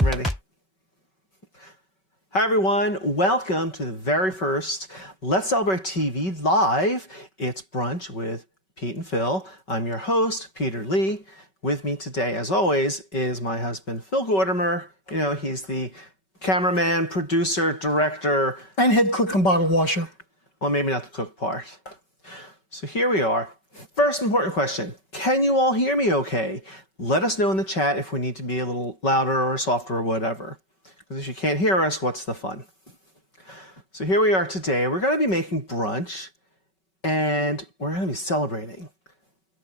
I'm ready. Hi everyone, welcome to the very first Let's Celebrate TV Live. It's Brunch with Pete and Phil. I'm your host, Peter Lee. With me today, as always, is my husband, Phil Gordimer. You know, he's the cameraman, producer, director. And head cook and bottle washer. Well, maybe not the cook part. So here we are. First important question, can you all hear me okay? Let us know in the chat if we need to be a little louder or softer or whatever. Because if you can't hear us, what's the fun? So here we are today. We're going to be making brunch and we're going to be celebrating.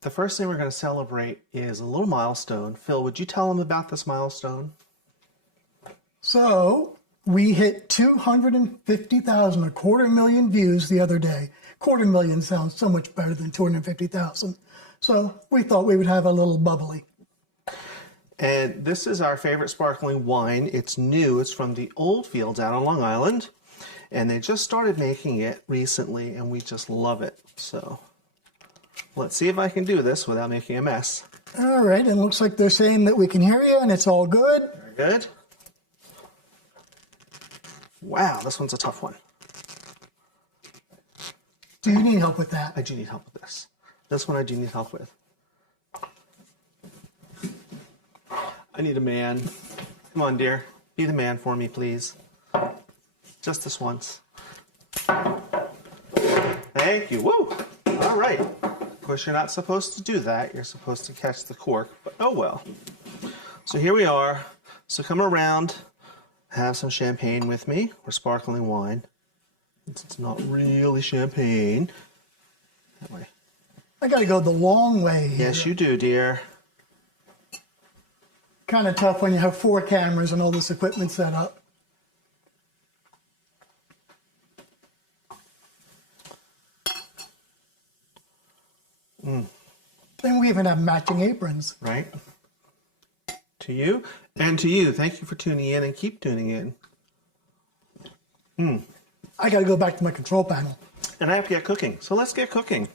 The first thing we're going to celebrate is a little milestone. Phil, would you tell them about this milestone? So we hit 250,000, 250,000 views the other day. 250,000 sounds so much better than 250,000. So we thought we would have a little bubbly. And this is our favorite sparkling wine. It's new. It's from the Old Fields out on Long Island. And they just started making it recently, and we just love it. So let's see if I can do this without making a mess. All right, and it looks like they're saying that we can hear you, and it's all good. Very good. Wow, this one's a tough one. Do you need help with that? I do need help with this. This one I do need help with. I need a man. Come on, dear. Be the man for me, please. Just this once. Thank you. Woo! All right. Of course, you're not supposed to do that. You're supposed to catch the cork, but oh well. So here we are. So come around, have some champagne with me, or sparkling wine. It's not really champagne. That way. I got to go the long way here. Yes, you do, dear. Kind of tough when you have 4 cameras and all this equipment set up. Then we even have matching aprons. Right? To you and to you. Thank you for tuning in and keep tuning in. I got to go back to my control panel. And I have to get cooking. So let's get cooking.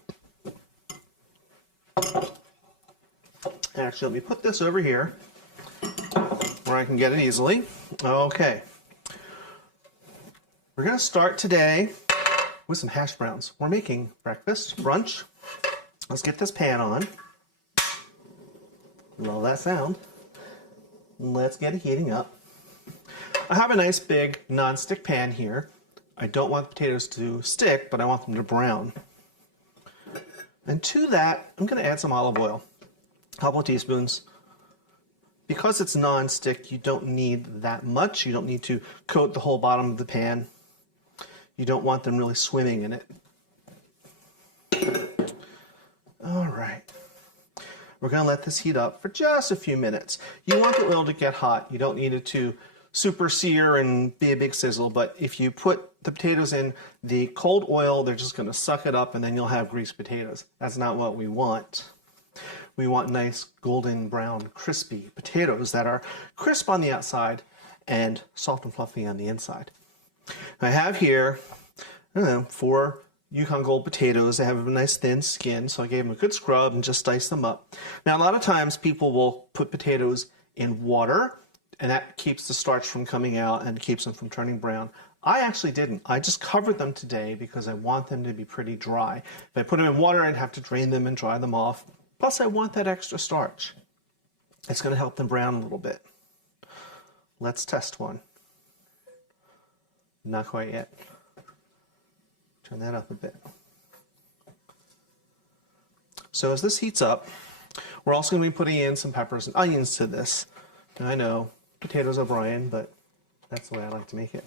Actually, let me put this over here where I can get it easily. Okay. We're going to start today with some hash browns. We're making breakfast, brunch. Let's get this pan on. Love that sound. Let's get it heating up. I have a nice big non-stick pan here. I don't want the potatoes to stick, but I want them to brown. And to that, I'm going to add some olive oil. A couple of teaspoons. Because it's non-stick, you don't need that much. You don't need to coat the whole bottom of the pan. You don't want them really swimming in it. All right. We're going to let this heat up for just a few minutes. You want the oil to get hot. You don't need it to super sear and be a big sizzle, but if you put the potatoes in the cold oil, they're just going to suck it up and then you'll have greased potatoes. That's not what we want. We want nice golden brown crispy potatoes that are crisp on the outside and soft and fluffy on the inside. I have here, I don't know, 4 Yukon Gold potatoes. They have a nice thin skin, so I gave them a good scrub and just diced them up. Now, a lot of times people will put potatoes in water, and that keeps the starch from coming out and keeps them from turning brown. I actually didn't. I just covered them today because I want them to be pretty dry. If I put them in water, I'd have to drain them and dry them off. Plus, I want that extra starch. It's going to help them brown a little bit. Let's test one. Not quite yet. Turn that up a bit. So as this heats up, we're also going to be putting in some peppers and onions to this. And I know, potatoes O'Brien, but that's the way I like to make it.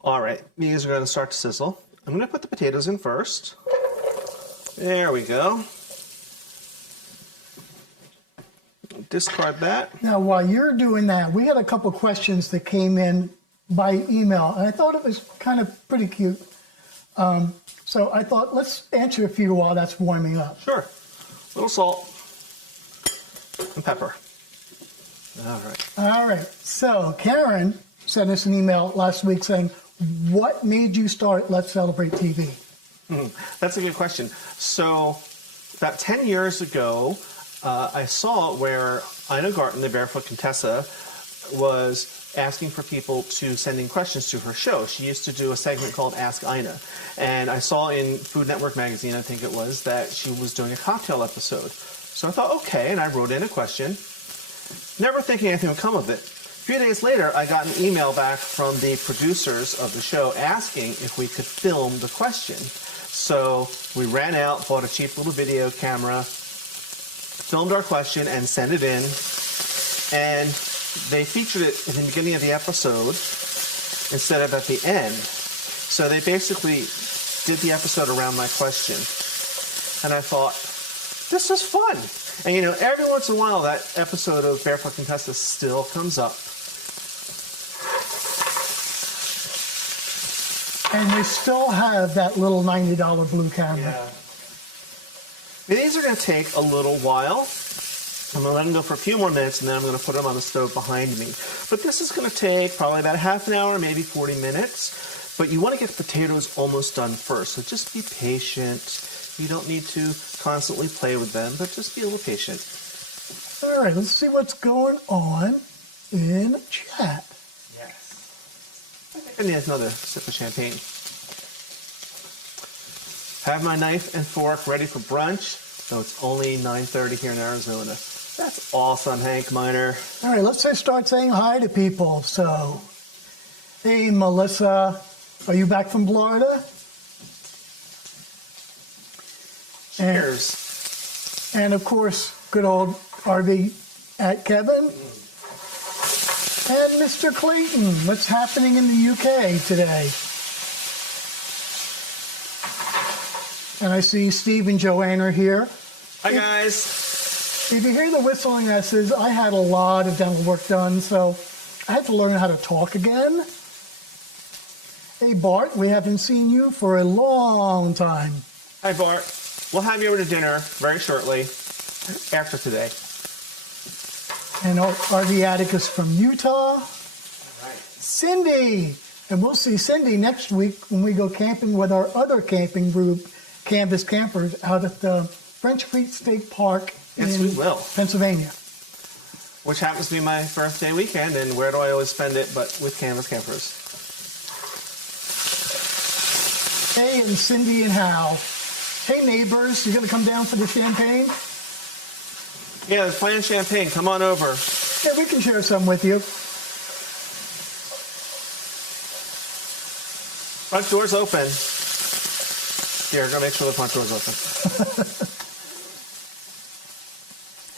All right, these are going to start to sizzle. I'm going to put the potatoes in first. There we go. Discard that. Now, while you're doing that, we had a couple questions that came in by email, and I thought it was kind of pretty cute. So I thought, let's answer a few while that's warming up. Sure. A little salt and pepper. All right. All right. So Karen sent us an email last week saying, what made you start Let's Celebrate TV? That's a good question. So about 10 years ago, I saw where Ina Garten, the Barefoot Contessa, was asking for people to send in questions to her show. She used to do a segment called Ask Ina. And I saw in Food Network magazine, I think it was, that she was doing a cocktail episode. So I thought, okay, and I wrote in a question, never thinking anything would come of it. A few days later, I got an email back from the producers of the show asking if we could film the question. So we ran out, bought a cheap little video camera, filmed our question, and sent it in. And they featured it in the beginning of the episode instead of at the end. So they basically did the episode around my question. And I thought, this is fun. And you know, every once in a while, that episode of Barefoot Contessa still comes up. And they still have that little $90 blue camera. Yeah. These are going to take a little while. I'm going to let them go for a few more minutes, and then I'm going to put them on the stove behind me. But this is going to take probably about half an hour, maybe 40 minutes. But you want to get the potatoes almost done first, so just be patient. You don't need to constantly play with them, but just be a little patient. All right, let's see what's going on in chat. Yes. I think I need another sip of champagne. Have my knife and fork ready for brunch, though it's only 9:30 here in Arizona. That's awesome, Hank Miner. All right, let's just start saying hi to people. So, hey, Melissa, are you back from Florida? Cheers. And of course, good old RV at Kevin. And Mr. Clayton, what's happening in the UK today? And I see Steve and Joanne are here. Hi, guys. If you hear the whistling, that says I had a lot of dental work done, so I had to learn how to talk again. Hey, Bart, we haven't seen you for a long time. Hi, Bart. We'll have you over to dinner very shortly after today. And RV Atticus from Utah. All right. Cindy. And we'll see Cindy next week when we go camping with our other camping group, Canvas Campers, out at the French Creek State Park Yes, we will. Pennsylvania. Which happens to be my birthday weekend, and where do I always spend it but with Canvas Campers? Hey, and Cindy and Hal. Hey, neighbors, you going to come down for the champagne? Yeah, there's plenty of champagne. Come on over. Yeah, we can share some with you. Front door's open. Here, go make sure the front door's open.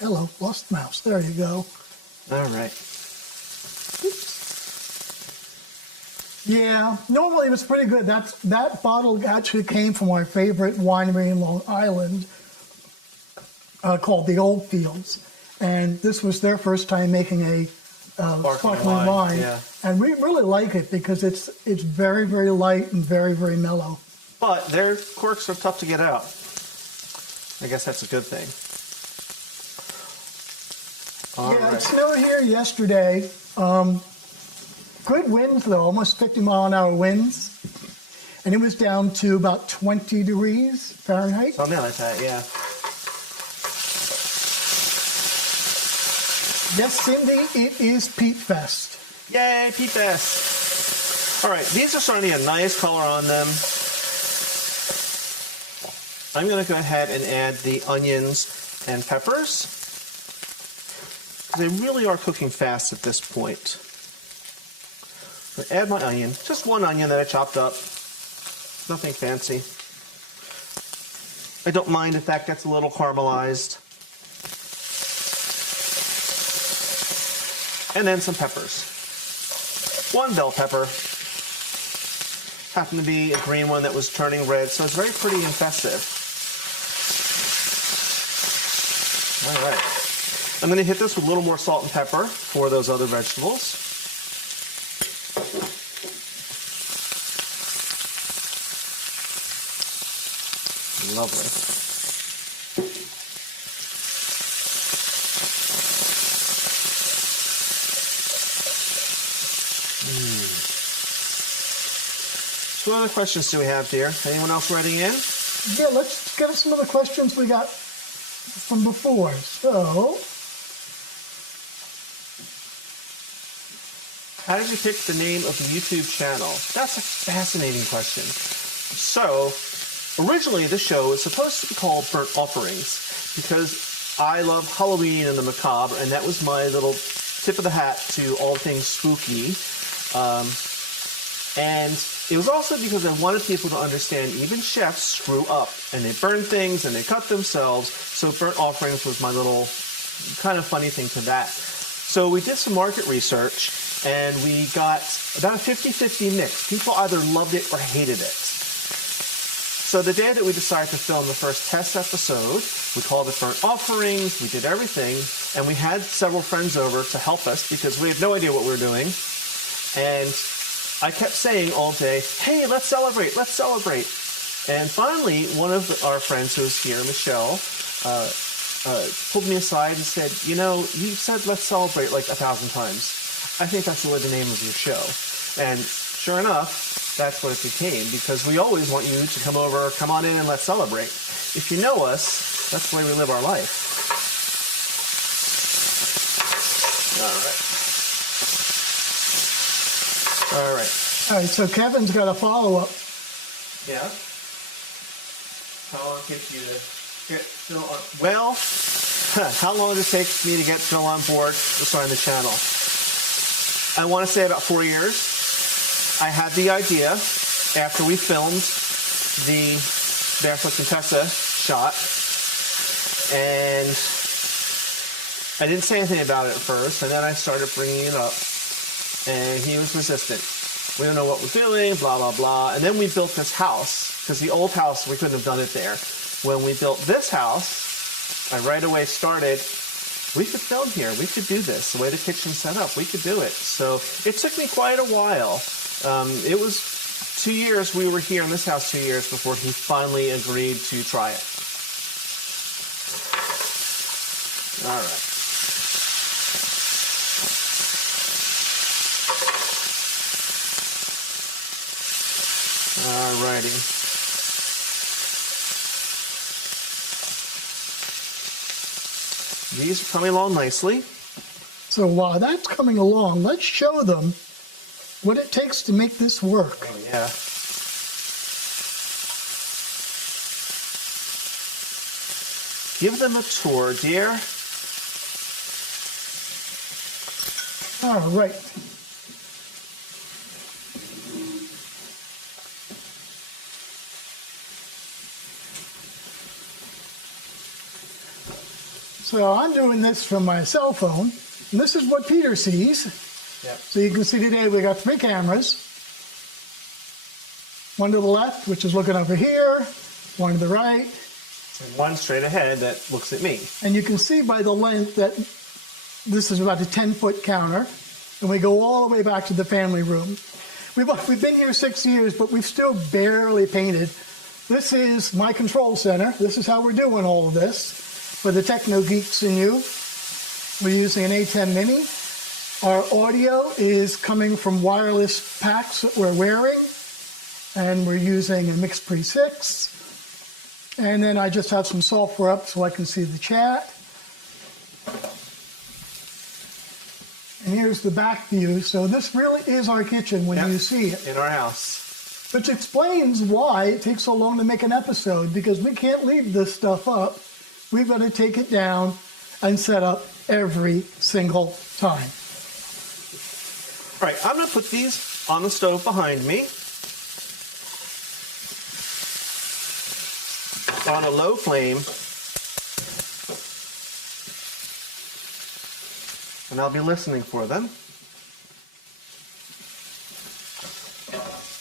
Hello, lost mouse. There you go. All right. Oops. Yeah, normally it was pretty good. That bottle actually came from our favorite winery in Long Island called the Old Fields. And this was their first time making a sparkling wine. Yeah. And we really like it because it's very, very light and very, very mellow. But their corks are tough to get out. I guess that's a good thing. All Yeah, right. it snowed here yesterday. Good winds, though, almost 50-mile-an-hour winds. And it was down to about 20 degrees Fahrenheit. Something like that, yeah. Yes, Cindy, it is Peat Fest. Yay, Peat Fest. All right, these are starting to get a nice color on them. I'm going to go ahead and add the onions and peppers. They really are cooking fast at this point. So add my onion, just one onion that I chopped up. Nothing fancy. I don't mind if that gets a little caramelized. And then some peppers. One bell pepper. Happened to be a green one that was turning red, so it's very pretty and festive. All right. I'm going to hit this with a little more salt and pepper for those other vegetables. Lovely. So what other questions do we have, dear? Anyone else writing in? Yeah, let's get some of the questions we got from before. So, how did you pick the name of the YouTube channel? That's a fascinating question. So, originally the show was supposed to be called Burnt Offerings because I love Halloween and the macabre, and that was my little tip of the hat to all things spooky. And it was also because I wanted people to understand even chefs screw up and they burn things and they cut themselves. So Burnt Offerings was my little kind of funny thing to that. So we did some market research and we got about a 50-50 mix. People either loved it or hated it. So the day that we decided to film the first test episode, we called it Burnt Offerings, we did everything, and we had several friends over to help us because we had no idea what we were doing. And I kept saying all day, hey, let's celebrate, let's celebrate. And finally, one of our friends who's here, Michelle, pulled me aside and said, you know, you said let's celebrate like 1,000 times. I think that's really the name of your show. And sure enough, that's what it became, because we always want you to come over, come on in and let's celebrate. If you know us, that's the way we live our life. All right. all right, so Kevin's got a follow-up. Yeah. How long did you get Phil on? Well, how long did it take me to get Phil on board to start the channel? I want to say about 4 years. I had the idea after we filmed the Barefoot Contessa shot, and I didn't say anything about it at first, and then I started bringing it up, and he was resistant. We don't know what we're doing, blah, blah, blah. And then we built this house, because the old house, we couldn't have done it there. When we built this house, I right away started, we could film here, we could do this. The way the kitchen's set up, we could do it. So it took me quite a while. It was 2 years, we were here in this house 2 years before he finally agreed to try it. All right. All righty. These are coming along nicely. So while that's coming along, let's show them what it takes to make this work. Oh, yeah. Give them a tour, dear. All right. So I'm doing this from my cell phone, and this is what Peter sees. Yep. So you can see today we got 3 cameras. One to the left, which is looking over here, one to the right. And one straight ahead that looks at me. And you can see by the length that this is about a 10-foot counter, and we go all the way back to the family room. We've been here 6 years, but we've still barely painted. This is my control center. This is how we're doing all of this. For the techno geeks in you, we're using an A10 Mini. Our audio is coming from wireless packs that we're wearing, and we're using a Mix Pre 6. And then I just have some software up so I can see the chat. And here's the back view. So this really is our kitchen when you see it. In our house. Which explains why it takes so long to make an episode, because we can't leave this stuff up. We've got to take it down and set up every single time. All right, I'm going to put these on the stove behind me. On a low flame. And I'll be listening for them.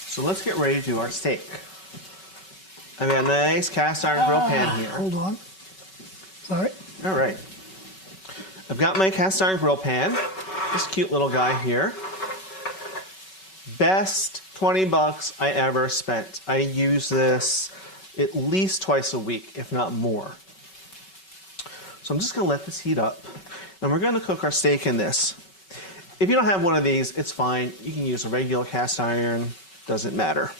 So let's get ready to do our steak. I've got a nice cast iron grill pan here. Hold on. Sorry. All right. I've got my cast iron grill pan. This cute little guy here. Best 20 bucks I ever spent. I use this at least twice a week, if not more. So I'm just going to let this heat up. And we're going to cook our steak in this. If you don't have one of these, it's fine. You can use a regular cast iron. Doesn't matter.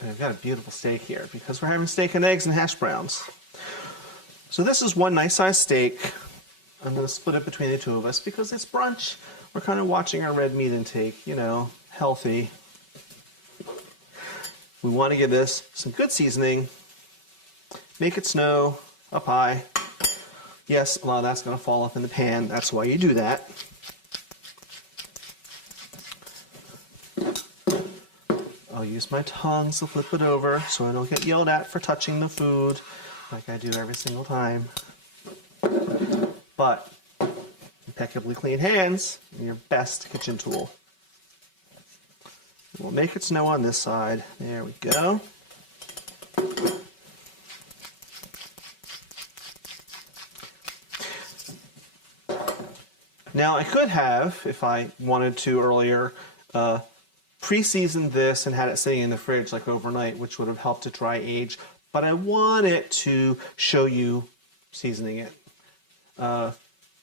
And I've got a beautiful steak here because we're having steak and eggs and hash browns. So this is one nice sized steak. I'm going to split it between the two of us because it's brunch. We're kind of watching our red meat intake, you know, healthy. We want to give this some good seasoning. Make it snow up high. Yes, a lot of that's going to fall up in the pan. That's why you do that. I'll use my tongs to flip it over so I don't get yelled at for touching the food like I do every single time. But impeccably clean hands are your best kitchen tool. We'll make it snow on this side. There we go. Now I could have, if I wanted to earlier, pre-seasoned this and had it sitting in the fridge like overnight, which would have helped it dry age, but I wanted to show you seasoning it.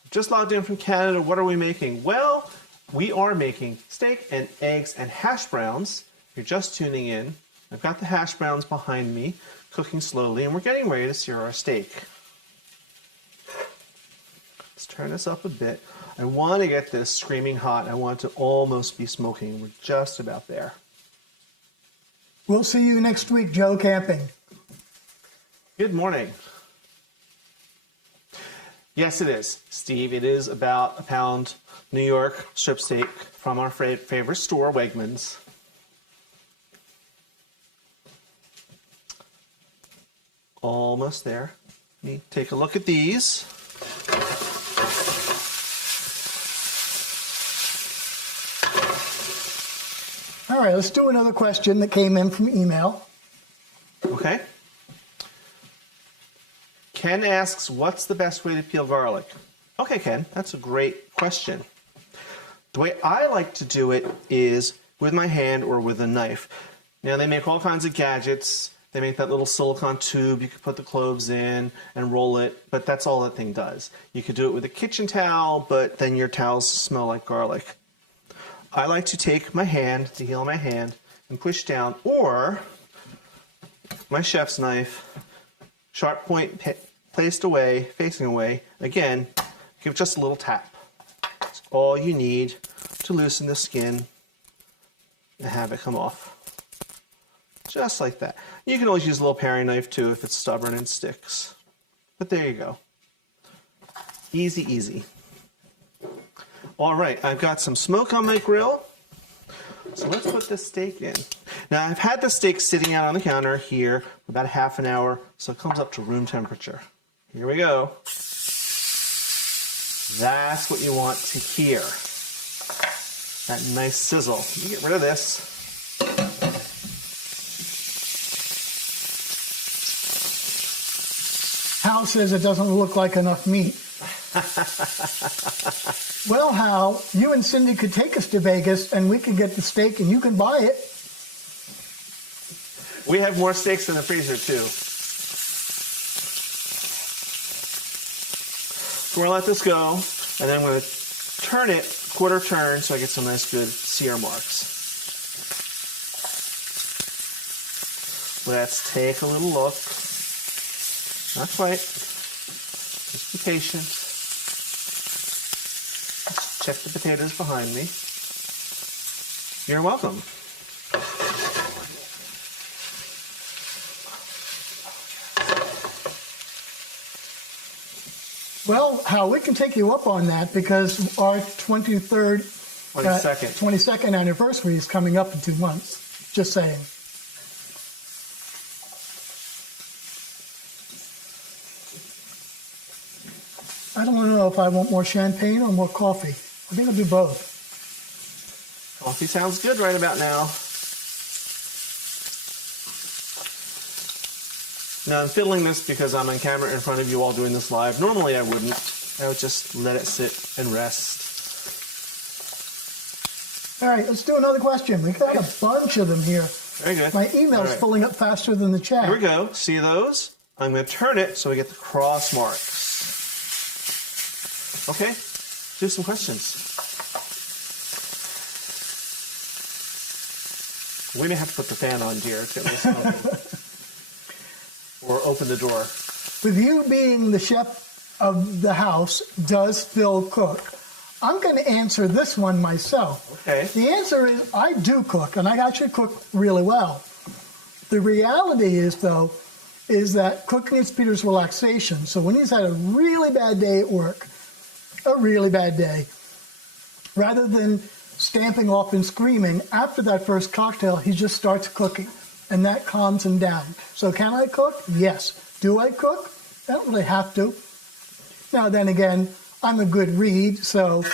Just logged in from Canada. What are we making? Well, we are making steak and eggs and hash browns. If you're just tuning in, I've got the hash browns behind me, cooking slowly, and we're getting ready to sear our steak. Let's turn this up a bit. I want to get this screaming hot. I want it to almost be smoking. We're just about there. We'll see you next week, Joe, camping. Good morning. Yes, it is, Steve. It is about £1 New York strip steak from our favorite store, Wegmans. Almost there. Let me take a look at these. All right, let's do another question that came in from email. Okay. Ken asks, what's the best way to peel garlic? Okay, Ken, that's a great question. The way I like to do it is with my hand or with a knife. Now, they make all kinds of gadgets. They make that little silicone tube you can put the cloves in and roll it, but that's all that thing does. You could do it with a kitchen towel, but then your towels smell like garlic. I like to take my hand, the heel of my hand, and push down, or my chef's knife, sharp point placed away, facing away. Again, give just a little tap. That's all you need to loosen the skin and have it come off. Just like that. You can always use a little paring knife too if it's stubborn and sticks. But there you go. Easy, easy. All right, I've got some smoke on my grill. So let's put this steak in. Now, I've had the steak sitting out on the counter here for about half an hour, so it comes up to room temperature. Here we go. That's what you want to hear. That nice sizzle. You get rid of this. Hal says it doesn't look like enough meat. Well, Hal, you and Cindy could take us to Vegas and we could get the steak and you can buy it. We have more steaks in the freezer too. So we're gonna let this go, and then I'm gonna turn it quarter turn so I get some nice good sear marks. Let's take a little look. Not quite. Just be patient. Let's check the potatoes behind me. You're welcome. Well, Hal, we can take you up on that because our 22nd anniversary is coming up in 2 months. Just saying. I don't know if I want more champagne or more coffee. I think I'll do both. Coffee sounds good right about now. Now I'm fiddling this because I'm on camera in front of you all doing this live. Normally I wouldn't. I would just let it sit and rest. All right, let's do another question. We've got a bunch of them here. Very good. My email's filling up faster than the chat. Here we go. See those? I'm going to turn it so we get the cross marks. Okay, do some questions. We may have to put the fan on, dear. It's getting smoky. Or open the door. With you being the chef of the house, does Phil cook? I'm going to answer this one myself. Okay. The answer is I do cook, and I actually cook really well. The reality is, though, is that cooking is Peter's relaxation. So when he's had a really bad day at work, a really bad day, rather than stamping off and screaming, after that first cocktail, he just starts cooking, and that calms him down. So can I cook? Yes. Do I cook? I don't really have to. Now, then again, I'm a good read, so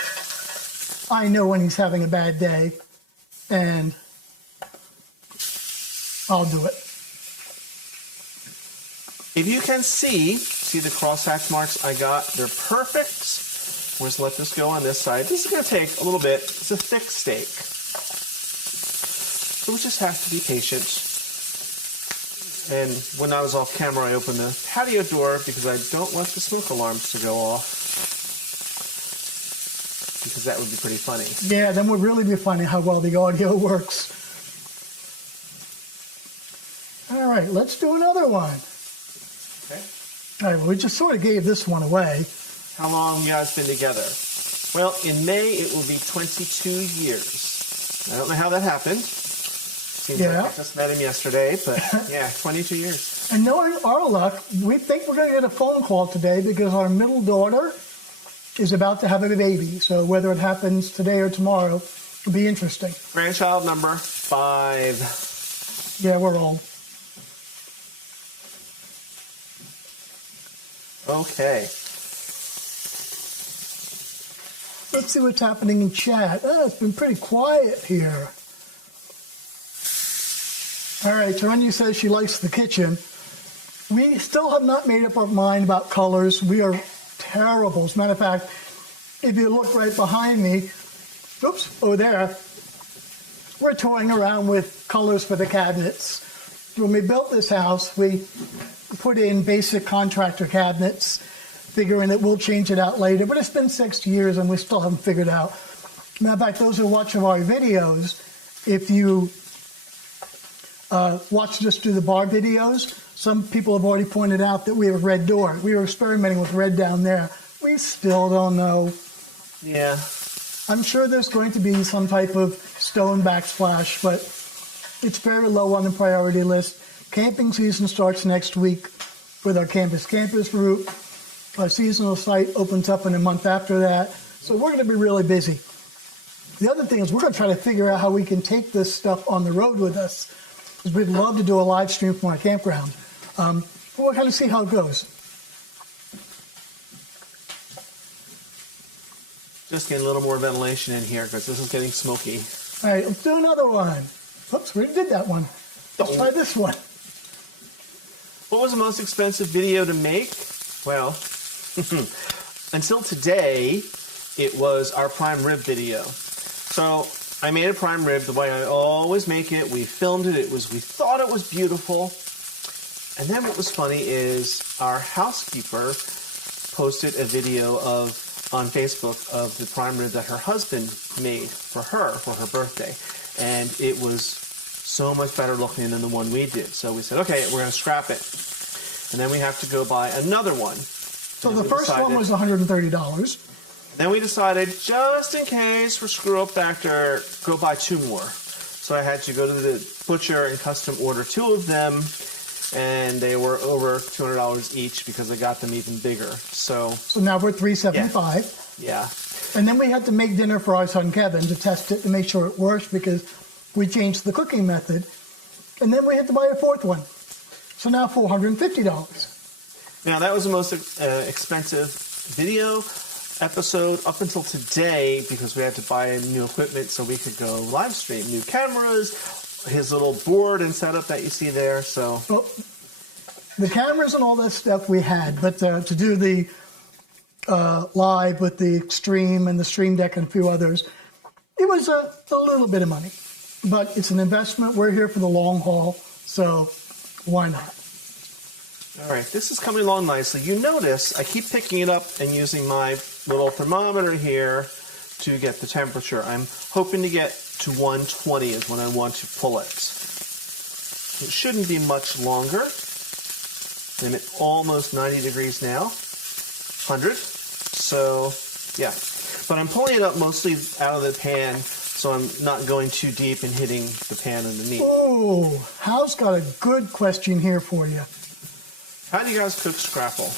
I know when he's having a bad day, and I'll do it. If you can see the crosshatch marks I got? They're perfect. We'll just let this go on this side. This is going to take a little bit. It's a thick steak. So we just have to be patient. And when I was off camera, I opened the patio door because I don't want the smoke alarms to go off. Because that would be pretty funny. Yeah, that would really be funny how well the audio works. All right, let's do another one. Okay. All right, well, we just sort of gave this one away. How long you guys been together? Well, in May, it will be 22 years. I don't know how that happened. Seems like I just met him yesterday, but yeah, 22 years. And knowing our luck, we think we're going to get a phone call today because our middle daughter is about to have a baby. So whether it happens today or tomorrow will be interesting. Grandchild number 5. Yeah, we're old. Okay. Let's see what's happening in chat. Oh, it's been pretty quiet here. All right, Taranya says she likes the kitchen. We still have not made up our mind about colors. We are terrible. As a matter of fact, if you look right behind me, oops, over there, we're toying around with colors for the cabinets. When we built this house, we put in basic contractor cabinets, figuring that we'll change it out later, but it's been 6 years and we still haven't figured out. Matter of fact, those who are watching our videos, if you watched us do the bar videos, some people have already pointed out that we have a red door. We were experimenting with red down there. We still don't know. Yeah. I'm sure there's going to be some type of stone backsplash, but it's very low on the priority list. Camping season starts next week with our campus route. Our seasonal site opens up in a month after that. So we're going to be really busy. The other thing is we're going to try to figure out how we can take this stuff on the road with us. Because we'd love to do a live stream from our campground. We'll kind of see how it goes. Just getting a little more ventilation in here because this is getting smoky. All right, let's do another one. Oops, we already did that one. Let's try this one. What was the most expensive video to make? Well, until today, it was our prime rib video. So I made a prime rib the way I always make it. We filmed it. We thought it was beautiful. And then what was funny is our housekeeper posted a video on Facebook of the prime rib that her husband made for her birthday. And it was so much better looking than the one we did. So we said, okay, we're going to scrap it. And then we have to go buy another one. So the first one was $130. Then we decided, just in case for screw-up factor, go buy two more. So I had to go to the butcher and custom order two of them, and they were over $200 each because I got them even bigger. So now we're $375. Yeah. And then we had to make dinner for our son Kevin to test it to make sure it works because we changed the cooking method. And then we had to buy a fourth one. So now $450. Now that was the most expensive video episode up until today because we had to buy new equipment so we could go live stream. New cameras, his little board and setup that you see there. So well, the cameras and all that stuff we had, but to do the live with the Extreme and the Stream Deck and a few others, it was a little bit of money. But it's an investment. We're here for the long haul, so why not? All right, this is coming along nicely. You notice I keep picking it up and using my little thermometer here to get the temperature. I'm hoping to get to 120 is when I want to pull it. It shouldn't be much longer. I'm at almost 90 degrees now, 100. So, yeah. But I'm pulling it up mostly out of the pan, so I'm not going too deep and hitting the pan underneath. Oh, Hal's got a good question here for you. How do you guys cook scrapple?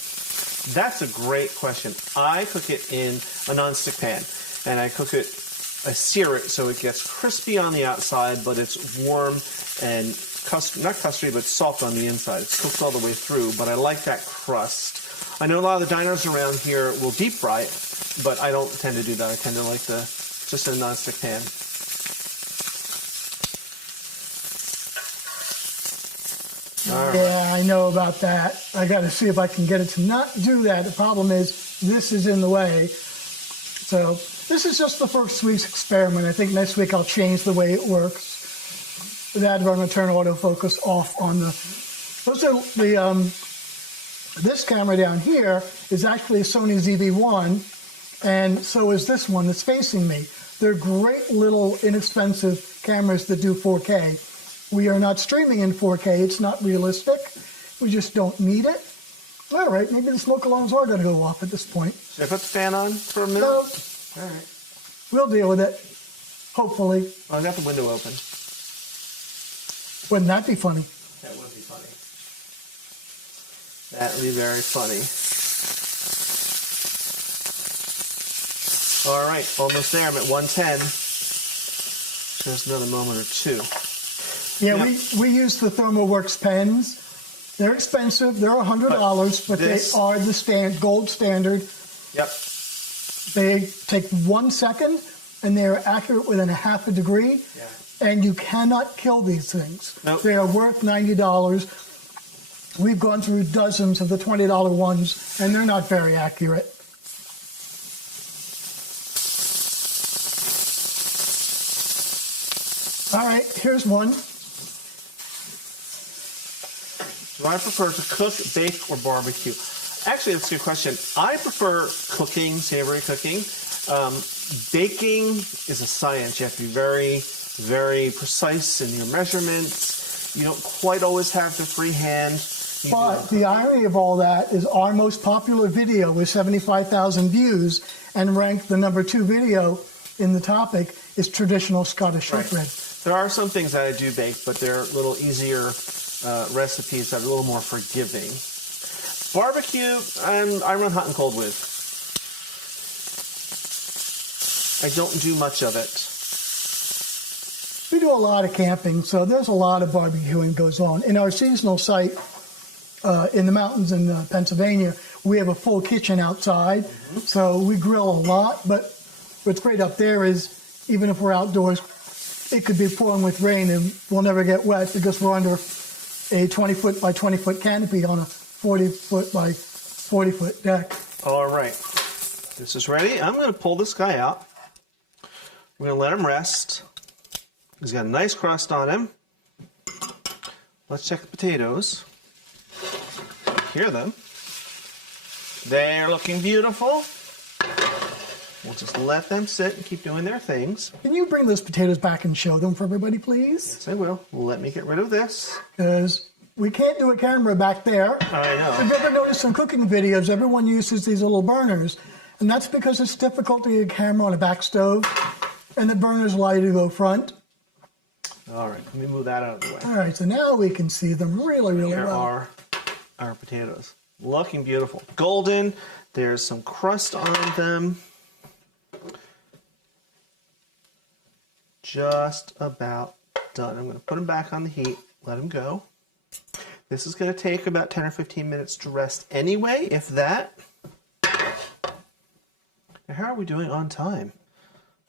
That's a great question. I cook it in a nonstick pan, and I sear it so it gets crispy on the outside, but it's warm and not custardy, but soft on the inside. It's cooked all the way through, but I like that crust. I know a lot of the diners around here will deep fry it, but I don't tend to do that. I tend to like just a nonstick pan. Right. Yeah, I know about that. I got to see if I can get it to not do that. The problem is this is in the way. So this is just the first week's experiment. I think next week I'll change the way it works. With that, I'm going to turn autofocus off on the... This camera down here is actually a Sony ZV-1, and so is this one that's facing me. They're great little inexpensive cameras that do 4K. We are not streaming in 4K. It's not realistic. We just don't need it. All right, maybe the smoke alarms are going to go off at this point. Should I put the fan on for a minute? No. All right. We'll deal with it, hopefully. I got the window open. Wouldn't that be funny? That would be funny. That would be very funny. All right, almost there. I'm at 110. Just another moment or two. Yeah, we use the ThermoWorks pens. They're expensive. They're $100, but they are the gold standard. Yep. They take 1 second, and they are accurate within a half a degree. Yeah. And you cannot kill these things. Nope. They are worth $90. We've gone through dozens of the $20 ones, and they're not very accurate. here's one. Do I prefer to cook, bake, or barbecue? Actually, that's a good question. I prefer cooking, savory cooking. Baking is a science. You have to be very, very precise in your measurements. You don't quite always have the free hand. But the irony of all that is our most popular video with 75,000 views and ranked the #2 video in the topic is traditional Scottish shortbread. There are some things that I do bake, but they're a little easier recipes that are a little more forgiving. Barbecue, I run hot and cold with. I don't do much of it. We do a lot of camping, so there's a lot of barbecuing goes on. In our seasonal site in the mountains in Pennsylvania, we have a full kitchen outside, so we grill a lot. But what's great up there is even if we're outdoors, it could be pouring with rain and we'll never get wet because we're under a 20-foot by 20-foot canopy on a 40-foot by 40-foot deck. All right, this is ready. I'm going to pull this guy out. We're going to let him rest. He's got a nice crust on him. Let's check the potatoes. Hear them. They're looking beautiful. We'll just let them sit and keep doing their things. Can you bring those potatoes back and show them for everybody, please? Yes, I will. Let me get rid of this. Because we can't do a camera back there. I know. If you've ever noticed in cooking videos, everyone uses these little burners. And that's because it's difficult to get a camera on a back stove. And the burners allow you to go front. All right, let me move that out of the way. All right, so now we can see them really, really Here well. are our potatoes. Looking beautiful. Golden. There's some crust on them. Just about done. I'm going to put them back on the heat, let them go. This is going to take about 10 or 15 minutes to rest anyway, if that. Now, how are we doing on time?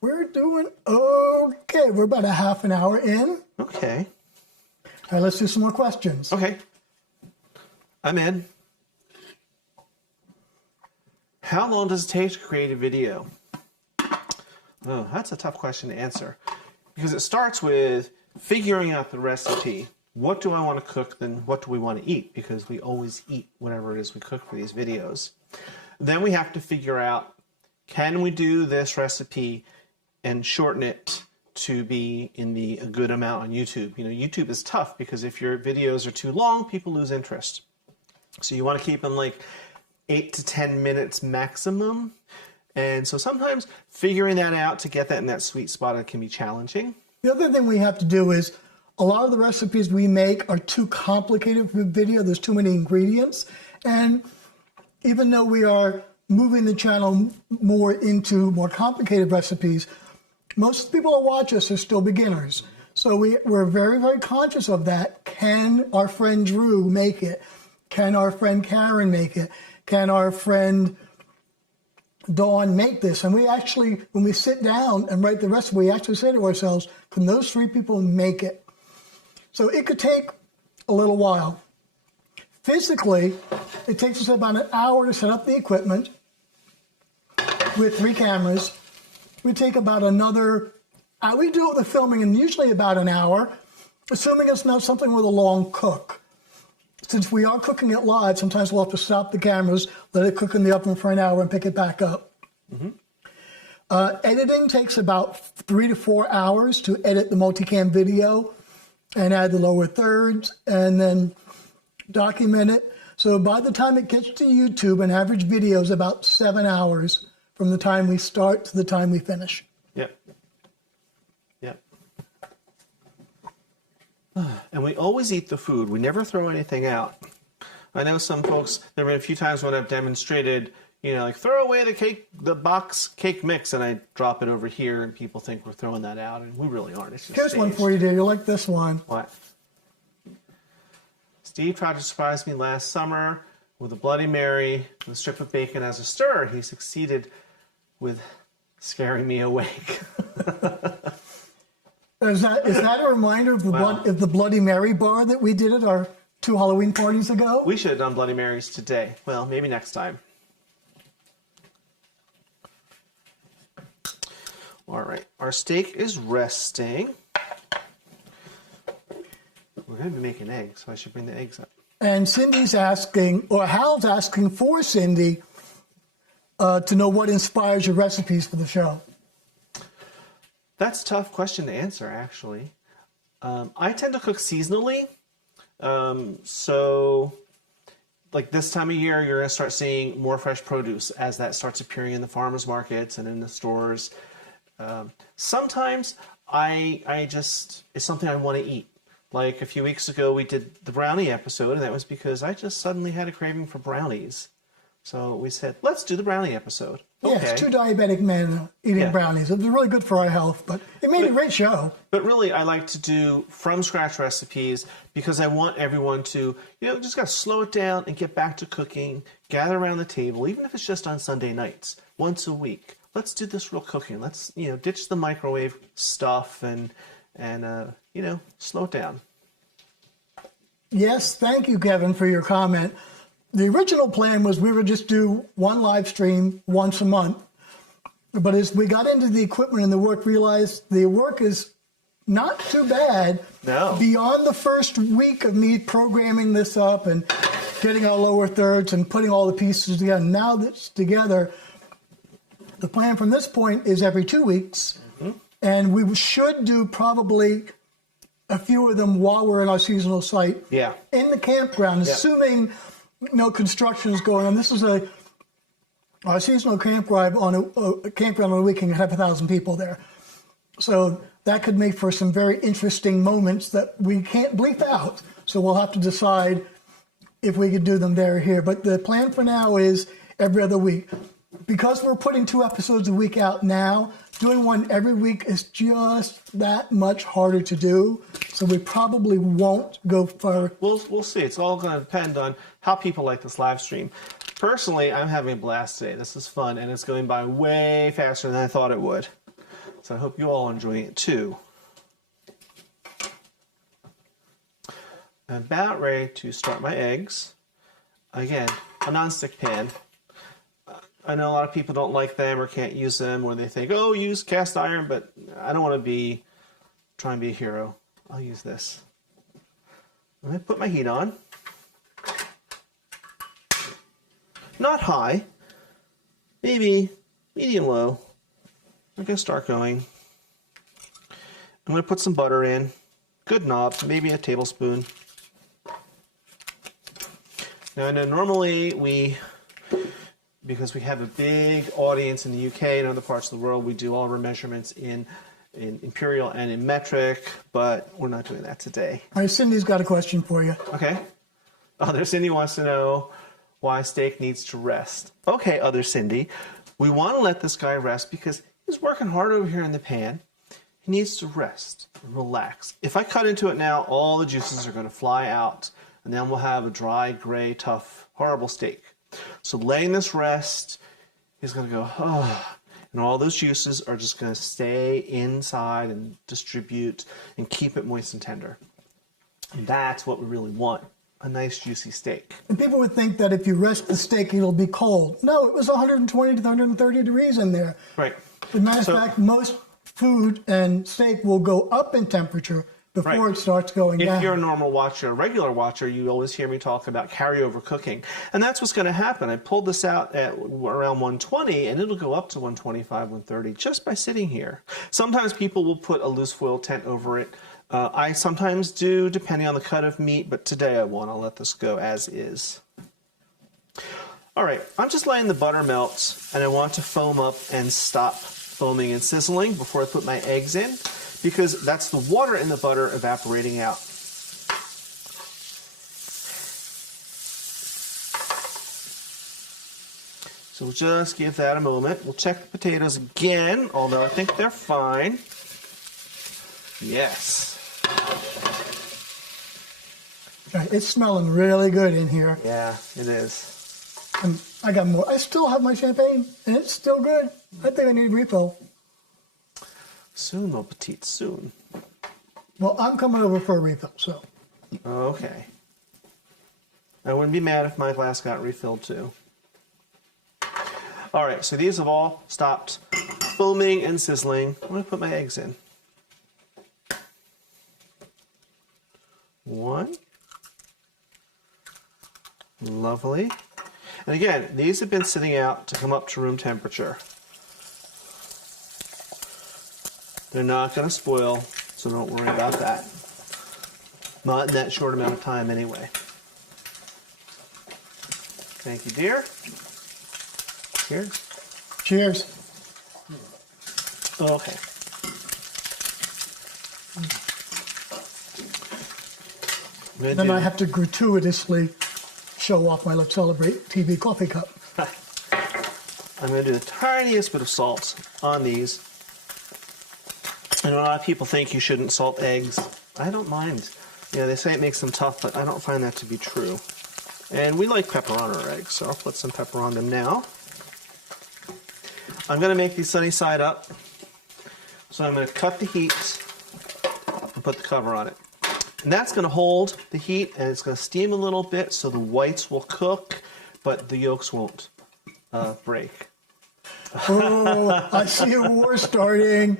We're doing okay. We're about a half an hour in. Okay. All right, let's do some more questions. Okay. I'm in. How long does it take to create a video? Oh, that's a tough question to answer. Because it starts with figuring out the recipe. What do I want to cook, then what do we want to eat? Because we always eat whatever it is we cook for these videos. Then we have to figure out, can we do this recipe and shorten it to be in a good amount on YouTube? You know, YouTube is tough because if your videos are too long, people lose interest. So you want to keep them like 8 to 10 minutes maximum. And so sometimes figuring that out to get that in that sweet spot, it can be challenging. The other thing we have to do is a lot of the recipes we make are too complicated for video. There's too many ingredients. And even though we are moving the channel more into more complicated recipes, most people who watch us are still beginners. So we're very, very conscious of that. Can our friend Drew make it? Can our friend Karen make it? Can our friend Dawn make this? And we actually, when we sit down and write the recipe, we actually say to ourselves, can those 3 people make it? So it could take a little while. Physically, it takes us about an hour to set up the equipment with 3 cameras. We take about another, we do the filming in usually about an hour, assuming it's not something with a long cook. Since we are cooking it live, sometimes we'll have to stop the cameras, let it cook in the oven for an hour and pick it back up. Editing takes about 3 to 4 hours to edit the multicam video and add the lower thirds and then document it. So by the time it gets to YouTube, an average video is about 7 hours from the time we start to the time we finish. Yep. Yep. And we always eat the food. We never throw anything out. I know some folks, there have been a few times when I've demonstrated, you know, like throw away the box cake mix and I drop it over here and people think we're throwing that out and we really aren't. It's just Here's one staged. for you, dear. You'll like this one. What? Steve tried to surprise me last summer with a Bloody Mary and a strip of bacon as a stir. He succeeded with scaring me awake. Is that a reminder of the Bloody Mary bar that we did at our 2 Halloween parties ago? We should have done Bloody Marys today. Well, maybe next time. All right, our steak is resting. We're going to be making eggs, so I should bring the eggs up. And Cindy's asking, or Hal's asking for Cindy to know what inspires your recipes for the show. That's a tough question to answer, actually. I tend to cook seasonally. So, like this time of year, you're going to start seeing more fresh produce as that starts appearing in the farmers markets and in the stores. Sometimes it's something I want to eat. Like a few weeks ago, we did the brownie episode, and that was because I just suddenly had a craving for brownies. So we said, let's do the brownie episode. Yes, Okay. 2 diabetic men eating brownies. It was really good for our health, but it made a great show. But really, I like to do from scratch recipes because I want everyone to, just got to slow it down and get back to cooking, gather around the table, even if it's just on Sunday nights, once a week. Let's do this real cooking. Let's, ditch the microwave stuff and slow it down. Yes, thank you, Kevin, for your comment. The original plan was we would just do one live stream once a month. But as we got into the equipment and the work, realized the work is not too bad. No. Beyond the first week of me programming this up and getting our lower thirds and putting all the pieces together. Now that's together, the plan from this point is every 2 weeks. Mm-hmm. And we should do probably a few of them while we're in our seasonal site. Yeah. In the campground, assuming no construction is going on. This is our seasonal campground on a weekend. Have 1,000 people there, so that could make for some very interesting moments that we can't bleep out. So we'll have to decide if we could do them there or here. But the plan for now is every other week. Because we're putting 2 episodes a week out now, doing one every week is just that much harder to do. So we probably won't go far. We'll see. It's all going to depend on how people like this live stream. Personally, I'm having a blast today. This is fun, and it's going by way faster than I thought it would. So I hope you all are enjoying it too. I'm about ready to start my eggs. Again, a nonstick pan. I know a lot of people don't like them or can't use them, or they think, oh, use cast iron, but I don't want to try and be a hero. I'll use this. I'm going to put my heat on. Not high, maybe medium low. I'm going to start going. I'm going to put some butter in, good knob, maybe a tablespoon. Now I know normally because we have a big audience in the UK and other parts of the world, we do all of our measurements in imperial and in metric, but we're not doing that today. All right, Cindy's got a question for you. Okay. Other Cindy wants to know why steak needs to rest. Okay, other Cindy, we want to let this guy rest because he's working hard over here in the pan. He needs to rest and relax. If I cut into it now, all the juices are going to fly out, and then we'll have a dry, gray, tough, horrible steak. So letting this rest, he's going to go, oh, and all those juices are just going to stay inside and distribute and keep it moist and tender. And that's what we really want, a nice juicy steak. And people would think that if you rest the steak, it'll be cold. No, it was 120 to 130 degrees in there. Right. As a matter of fact, most food and steak will go up in temperature before it starts going down. If you're a normal watcher, a regular watcher, you always hear me talk about carryover cooking. And that's what's going to happen. I pulled this out at around 120, and it'll go up to 125, 130 just by sitting here. Sometimes people will put a loose foil tent over it. I sometimes do, depending on the cut of meat, but today I won't. I'll let this go as is. All right, I'm just letting the butter melt, and I want to foam up and stop foaming and sizzling before I put my eggs in, because that's the water in the butter evaporating out. So we'll just give that a moment. We'll check the potatoes again, although I think they're fine. Yes. It's smelling really good in here. Yeah, it is. And I got more. I still have my champagne, and it's still good. I think I need a refill. Soon, mon petit, soon. Well, I'm coming over for a refill, so. Okay. I wouldn't be mad if my glass got refilled too. All right, so these have all stopped foaming and sizzling. I'm going to put my eggs in. 1, Lovely. And again, these have been sitting out to come up to room temperature. They're not going to spoil, so don't worry about that. Not in that short amount of time anyway. Thank you, dear. Cheers. Cheers. Okay. Then I have to gratuitously show off my Let's Celebrate TV coffee cup. I'm going to do the tiniest bit of salt on these. I know a lot of people think you shouldn't salt eggs. I don't mind. You know, they say it makes them tough, but I don't find that to be true. And we like pepper on our eggs, so I'll put some pepper on them now. I'm going to make these sunny side up. So I'm going to cut the heat and put the cover on it. And that's going to hold the heat, and it's going to steam a little bit so the whites will cook, but the yolks won't break. Oh, I see a war starting.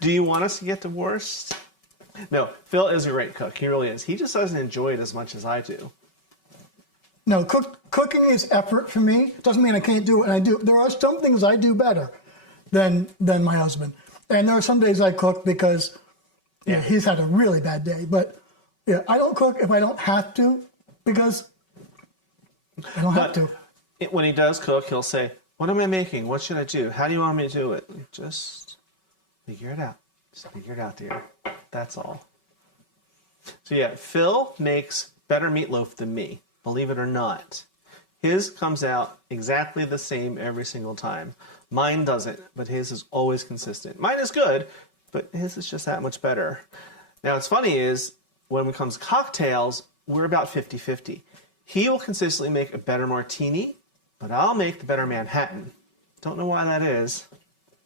Do you want us to get divorced? No, Phil is a great cook. He really is. He just doesn't enjoy it as much as I do. No, cooking is effort for me. Doesn't mean I can't do it, and I do. There are some things I do better than my husband. And there are some days I cook because he's had a really bad day. But yeah, I don't cook if I don't have to, because I don't have to. When he does cook, he'll say, "What am I making? What should I do? How do you want me to do it?" Just figure it out. Just figure it out, dear. That's all. So yeah, Phil makes better meatloaf than me, believe it or not. His comes out exactly the same every single time. Mine doesn't, but his is always consistent. Mine is good, but his is just that much better. Now, what's funny is, when it comes to cocktails, we're about 50-50. He will consistently make a better martini, but I'll make the better Manhattan. Don't know why that is.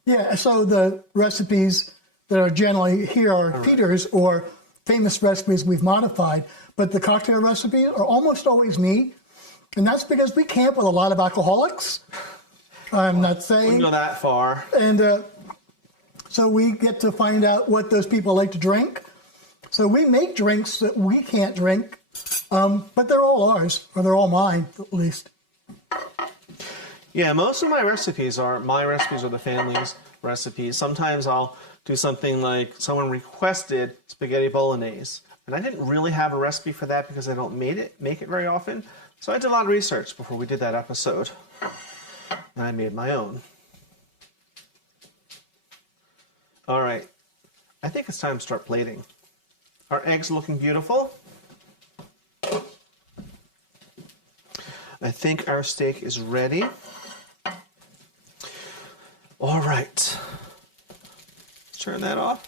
Yeah, so the recipes that are generally here are Peter's or famous recipes we've modified, but the cocktail recipes are almost always me, and that's because we camp with a lot of alcoholics. I'm not saying. Wouldn't go that far. And so we get to find out what those people like to drink. So we make drinks that we can't drink, but they're all ours, or they're all mine, at least. Yeah, most of my recipes are the family's recipes. Sometimes I'll do something like someone requested spaghetti bolognese. And I didn't really have a recipe for that because I don't make it very often. So I did a lot of research before we did that episode. And I made my own. All right. I think it's time to start plating. Our eggs are looking beautiful. I think our steak is ready. All right. Let's turn that off.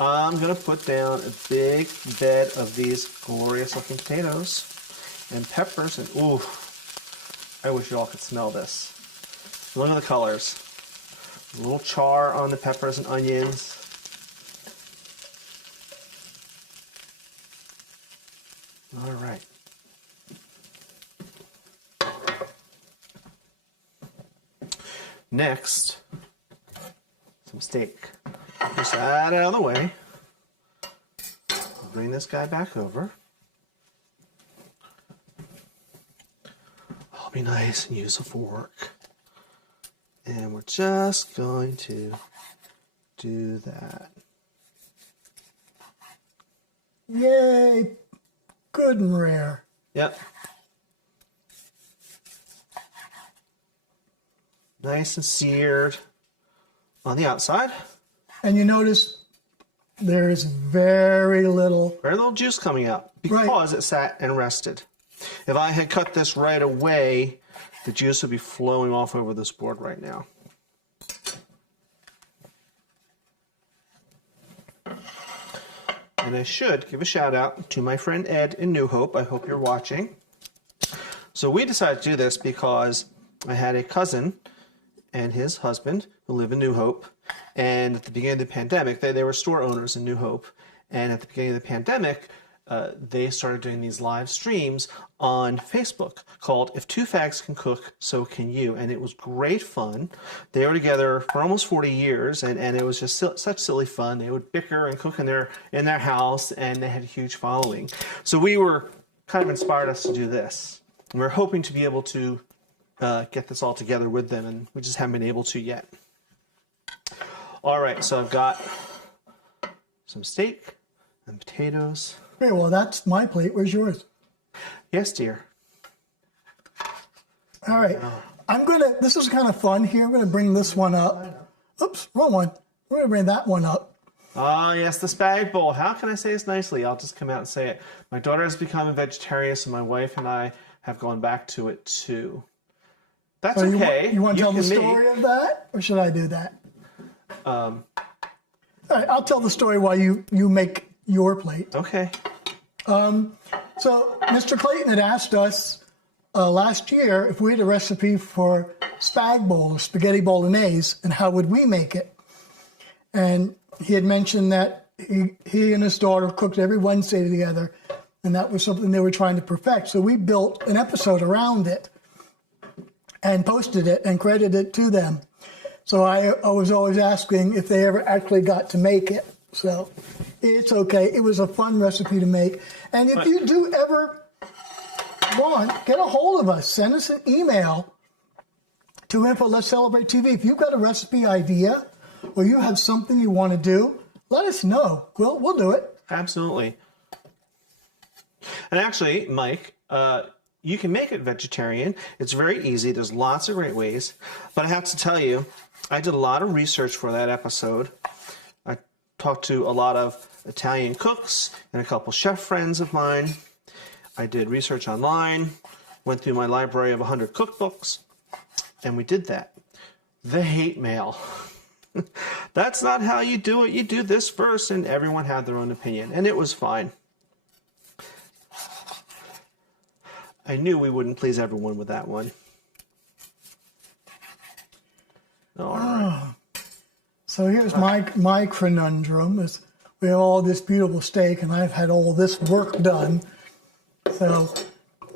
I'm going to put down a big bed of these glorious looking potatoes and peppers. And ooh, I wish you all could smell this. Look at the colors. A little char on the peppers and onions. All right. Next, some steak. Just that out of the way. Bring this guy back over. I'll be nice and use a fork. And we're just going to do that. Yay! Good and rare. Yep. Nice and seared on the outside. And you notice there is very little juice coming out because it sat and rested. If I had cut this right away, the juice would be flowing off over this board right now. And I should give a shout out to my friend Ed in New Hope. I hope you're watching. So we decided to do this because I had a cousin and his husband who live in New Hope. And at the beginning of the pandemic, they were store owners in New Hope. And at the beginning of the pandemic, they started doing these live streams on Facebook called If Two Fags Can Cook, So Can You. And it was great fun. They were together for almost 40 years, and it was just such silly fun. They would bicker and cook in their house, and they had a huge following. So we were kind of inspired us to do this. And we're hoping to be able to get this all together with them, and we just haven't been able to yet. All right, so I've got some steak and potatoes. Okay, well, that's my plate. Where's yours? Yes, dear. All right. This is kind of fun here. I'm going to bring this one up. Oops, wrong one. We're going to bring that one up. Ah, yes, the spag bowl. How can I say this nicely? I'll just come out and say it. My daughter has become a vegetarian, so my wife and I have gone back to it too. That's So okay. You want to tell the story of that, or should I do that? All right, I'll tell the story while you make your plate. Okay. So Mr. Clayton had asked us last year if we had a recipe for spag bowl or spaghetti bolognese, and how would we make it? And he had mentioned that he and his daughter cooked every Wednesday together, and that was something they were trying to perfect. So we built an episode around it and posted it and credited it to them. So I was always asking if they ever actually got to make it. So it's okay. It was a fun recipe to make. And if you do ever want, get a hold of us. Send us an email to info@Let's Celebrate TV. If you've got a recipe idea or you have something you want to do, let us know. We'll do it. Absolutely. And actually, Mike, you can make it vegetarian. It's very easy. There's lots of great ways. But I have to tell you, I did a lot of research for that episode. I talked to a lot of Italian cooks and a couple chef friends of mine. I did research online, went through my library of 100 cookbooks, and we did that. The hate mail. That's not how you do it. You do this first, and everyone had their own opinion, and it was fine. I knew we wouldn't please everyone with that one. All right. So here's my conundrum is we have all this beautiful steak and I've had all this work done. So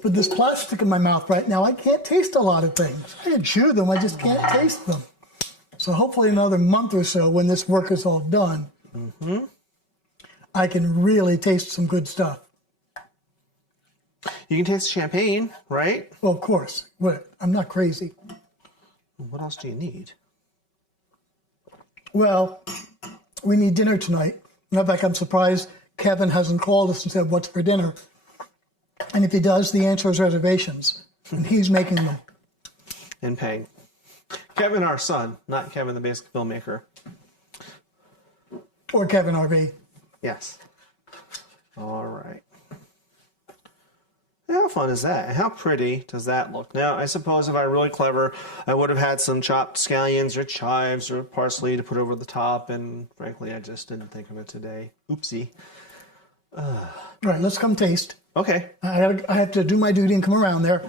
with this plastic in my mouth right now, I can't taste a lot of things. I can chew them, I just can't taste them. So hopefully another month or so when this work is all done, I can really taste some good stuff. You can taste champagne, right? Well, of course. I'm not crazy. What else do you need? Well, we need dinner tonight. In fact, I'm surprised Kevin hasn't called us and said, what's for dinner? And if he does, the answer is reservations. And he's making them. And paying. Kevin, our son, not Kevin, the basic filmmaker. Or Kevin RV. Yes. All right. How fun is that? How pretty does that look? Now, I suppose if I were really clever, I would have had some chopped scallions or chives or parsley to put over the top, and frankly, I just didn't think of it today. Oopsie. All right, let's come taste. Okay. I have to do my duty and come around there.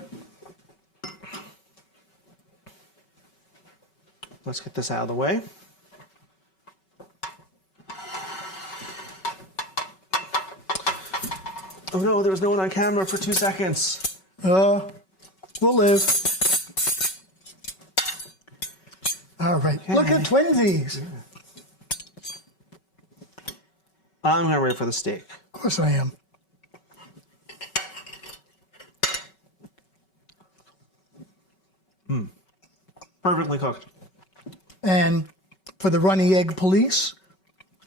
Let's get this out of the way. Oh no, there was no one on camera for 2 seconds. We'll live. All right. Okay. Look at twinsies. I'm gonna wait for the steak. Of course I am. Perfectly cooked. And for the runny egg police,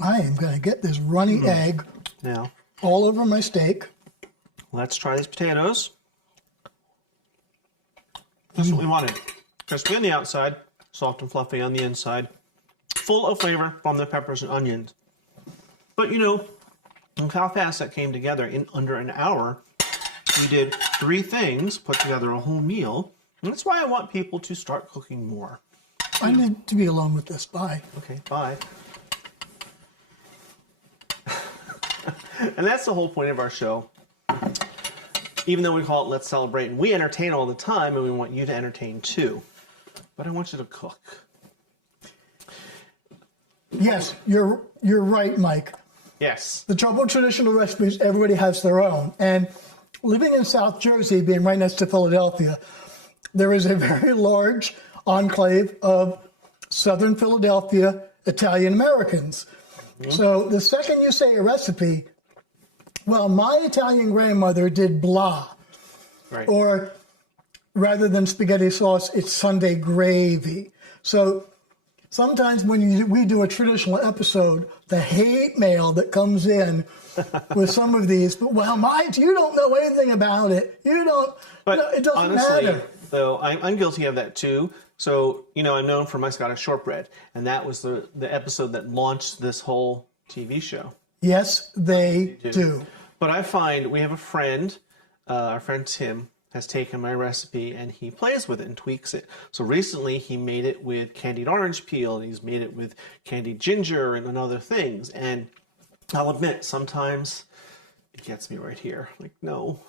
I am going to get this runny egg Now, all over my steak. let's try these potatoes. That's what we wanted. Crispy on the outside, soft and fluffy on the inside, full of flavor from the peppers and onions. But you know, look how fast that came together. In under an hour, we did 3 things, put together a whole meal. And that's why I want people to start cooking more. I need to be alone with this. Bye. Okay, bye. And that's the whole point of our show. Even though we call it Let's Celebrate, and we entertain all the time, and we want you to entertain too. But I want you to cook. Yes, you're right, Mike. Yes. The trouble with traditional recipes, everybody has their own. And living in South Jersey, being right next to Philadelphia, there is a very large enclave of Southern Philadelphia Italian Americans. So the second you say a recipe, well, my Italian grandmother did blah. Right. Or rather than spaghetti sauce, it's Sunday gravy. So sometimes when we do a traditional episode, the hate mail that comes in with some of these, but well, you don't know anything about it. You don't, but no, it doesn't honestly, matter. Though I'm guilty of that too. So, I'm known for my Scottish shortbread, and that was the episode that launched this whole TV show. Yes, they do. But I find we have a friend, our friend Tim, has taken my recipe and he plays with it and tweaks it. So recently he made it with candied orange peel, and he's made it with candied ginger and other things. And I'll admit, sometimes it gets me right here. Like, no,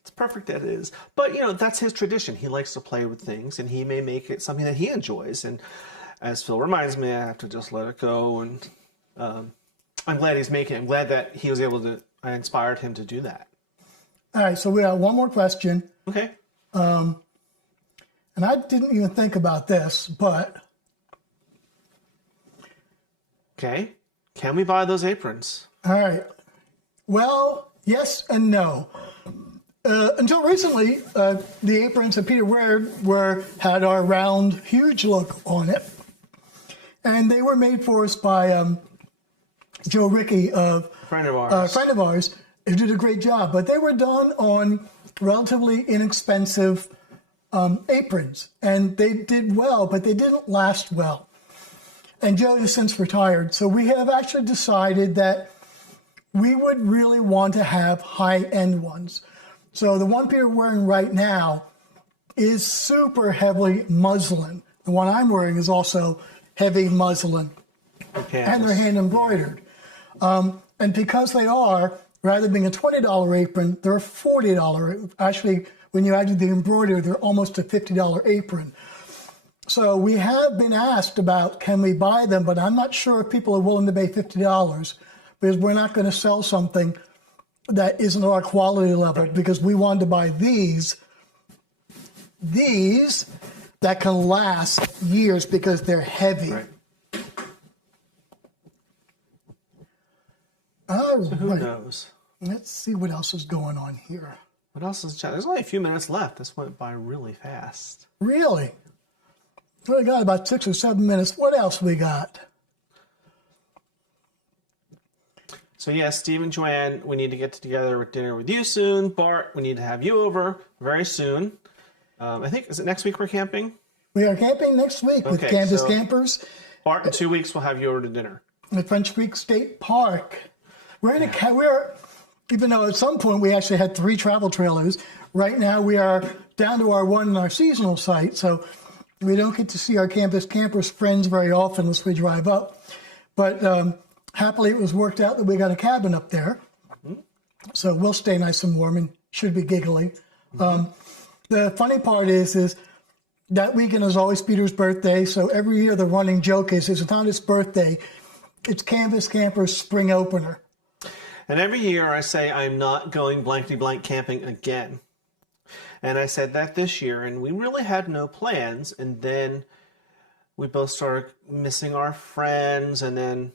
it's perfect as it is. But, that's his tradition. He likes to play with things, and he may make it something that he enjoys. And as Phil reminds me, I have to just let it go. And I'm glad he's making it. I'm glad that he was able to, I inspired him to do that. All right, so we have one more question. Okay. And I didn't even think about this, but... Okay. Can we buy those aprons? All right. Well, yes and no. Until recently, the aprons that Peter had our round, huge look on it. And they were made for us by Joe Rickey of... Friend of ours. Who did a great job. But they were done on relatively inexpensive aprons. And they did well, but they didn't last well. And Joe has since retired. So we have actually decided that we would really want to have high-end ones. So the one Peter's wearing right now is super heavily muslin. The one I'm wearing is also heavy muslin. Okay. And they're hand embroidered. And because they are, rather than being a $20 apron, they're a $40. Actually, when you add the embroidery, they're almost a $50 apron. So we have been asked about, can we buy them? But I'm not sure if people are willing to pay $50, because we're not going to sell something that isn't our quality level, because we wanted to buy these that can last years because they're heavy. Right. All So who right. knows? Let's see what else is going on here. What else is chat? There's only a few minutes left. This went by really fast. Really? We got about 6 or 7 minutes. What else we got? So yes, Steve and Joanne, we need to get together with dinner with you soon. Bart, we need to have you over very soon. I think, is it next week we're camping? We are camping next week with Okay, Kansas so- Campers Bart, in 2 weeks we'll have you over to dinner. at French Creek State Park. Even though at some point we actually had 3 travel trailers, right now we are down to our one in our seasonal site. So we don't get to see our Campus Campers friends very often unless we drive up. But happily it was worked out that we got a cabin up there. So we'll stay nice and warm and should be giggly. The funny part is that weekend is always Peter's birthday. So every year the running joke is it's not his birthday, it's Canvas Camper's spring opener. And every year I say I'm not going blankety blank camping again. And I said that this year, and we really had no plans. And then we both started missing our friends. And then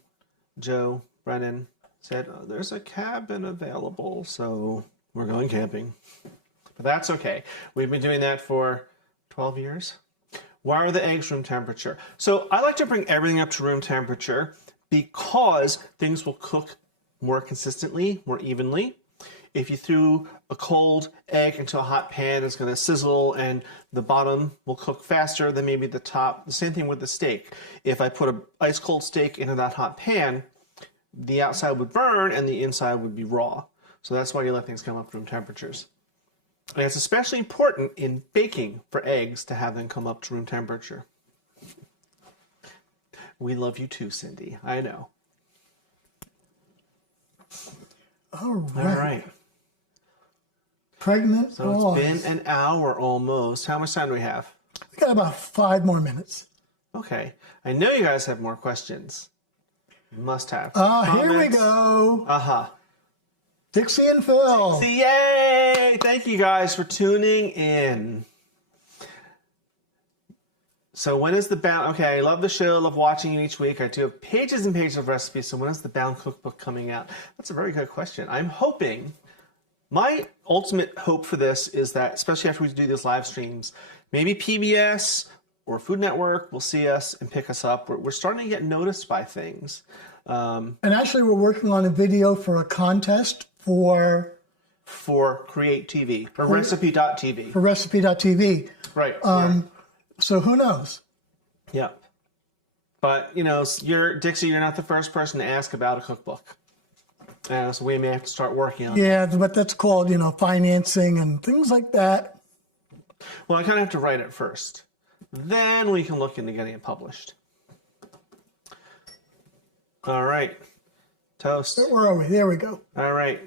Joe Brennan said, oh, there's a cabin available, so we're going camping. But that's okay. We've been doing that for 12 years. Why are the eggs room temperature? So I like to bring everything up to room temperature because things will cook more consistently, more evenly. If you threw a cold egg into a hot pan, it's going to sizzle and the bottom will cook faster than maybe the top. The same thing with the steak. If I put an ice cold steak into that hot pan, the outside would burn and the inside would be raw. So that's why you let things come up to room temperatures. And it's especially important in baking for eggs to have them come up to room temperature. We love you too, Cindy. I know. All right. All right. Pregnant So pause. it's been an hour almost. How much time do we have? We got about 5 more minutes. Okay. I know you guys have more questions. Must have. Here we go. Uh-huh. Dixie and Phil. Yay! Thank you guys for tuning in. So when is the Bound... Okay, I love the show, love watching it each week. I do have pages and pages of recipes, so when is the Bound Cookbook coming out? That's a very good question. I'm hoping... My ultimate hope for this is that, especially after we do these live streams, maybe PBS or Food Network will see us and pick us up. We're starting to get noticed by things. And actually, we're working on a video for a contest for Create TV, or Recipe.tv. For Recipe.tv. Right. So who knows? Yeah. But, you know, Dixie, you're not the first person to ask about a cookbook. So we may have to start working on it. Yeah, but that's called, you know, financing and things like that. Well, I kind of have to write it first. Then we can look into getting it published. All right. Toast. Where are we? There we go. All right.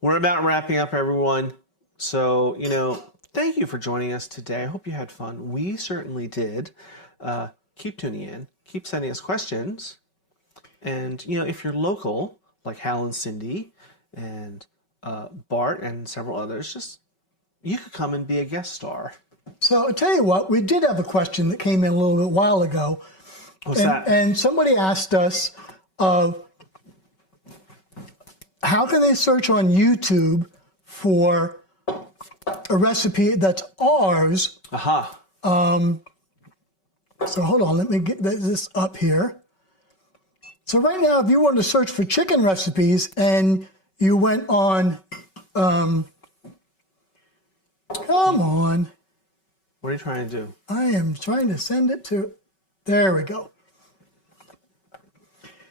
We're about wrapping up, everyone. So, you know, thank you for joining us today. I hope you had fun. We certainly did. Keep tuning in. Keep sending us questions. And, you know, if you're local, like Hal and Cindy and Bart and several others, just you could come and be a guest star. So I'll tell you what, we did have a question that came in a little bit while ago. What's that? And somebody asked us, how can they search on YouTube for a recipe that's ours? Aha. So hold on, let me get this up here. So right now, if you wanted to search for chicken recipes and you went on, come on. What are you trying to do? I am trying to send it to, there we go.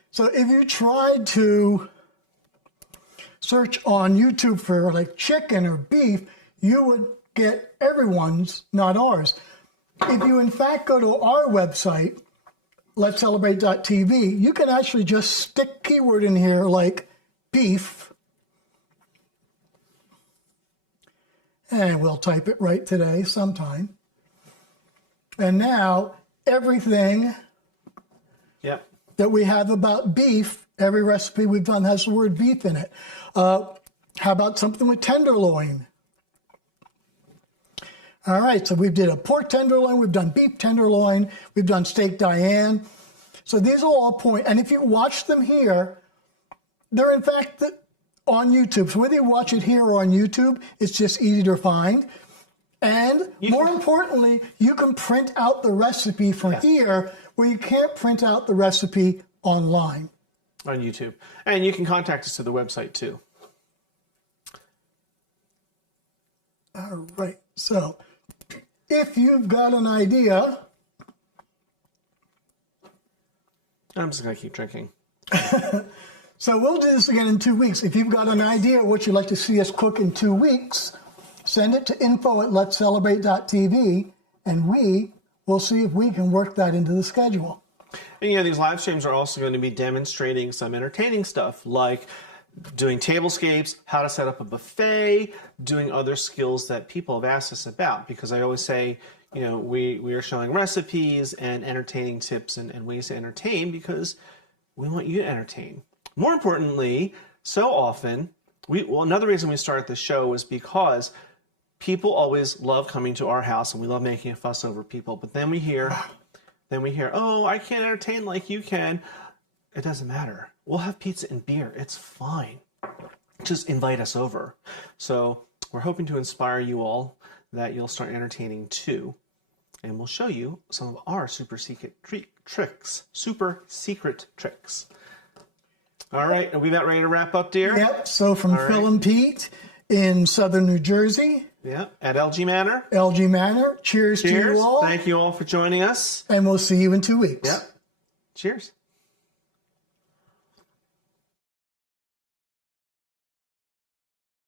So if you tried to search on YouTube for like chicken or beef, you would get everyone's, not ours. If you in fact go to our website, let'scelebrate.tv, you can actually just stick keyword in here like beef, and we'll type it right today sometime. And now everything that we have about beef, every recipe we've done has the word beef in it. How about something with tenderloin? All right, so we did a pork tenderloin, we've done beef tenderloin, we've done steak Diane. So these are all and if you watch them here, they're in fact on YouTube. So whether you watch it here or on YouTube, it's just easy to find. And more importantly, you can print out the recipe from here where you can't print out the recipe online. On YouTube. And you can contact us to the website too. All right, so if you've got an idea, I'm just going to keep drinking. So we'll do this again in 2 weeks. If you've got an idea of what you'd like to see us cook in 2 weeks, send it to info@let'scelebrate.tv, and we will see if we can work that into the schedule. And, you know, these live streams are also going to be demonstrating some entertaining stuff, like doing tablescapes, how to set up a buffet, doing other skills that people have asked us about. Because I always say, you know, we are showing recipes and entertaining tips and ways to entertain because we want you to entertain. More importantly, so often, another reason we started this show was because people always love coming to our house and we love making a fuss over people. But then we hear, oh, I can't entertain like you can. It doesn't matter. We'll have pizza and beer. It's fine. Just invite us over. So we're hoping to inspire you all that you'll start entertaining too. And we'll show you some of our super secret tricks. Super secret tricks. All right. Are we about ready to wrap up, dear? Yep. So from Phil and Pete in southern New Jersey. Yeah. At LG Manor. LG Manor. Cheers to you all. Thank you all for joining us. And we'll see you in 2 weeks. Yep. Cheers.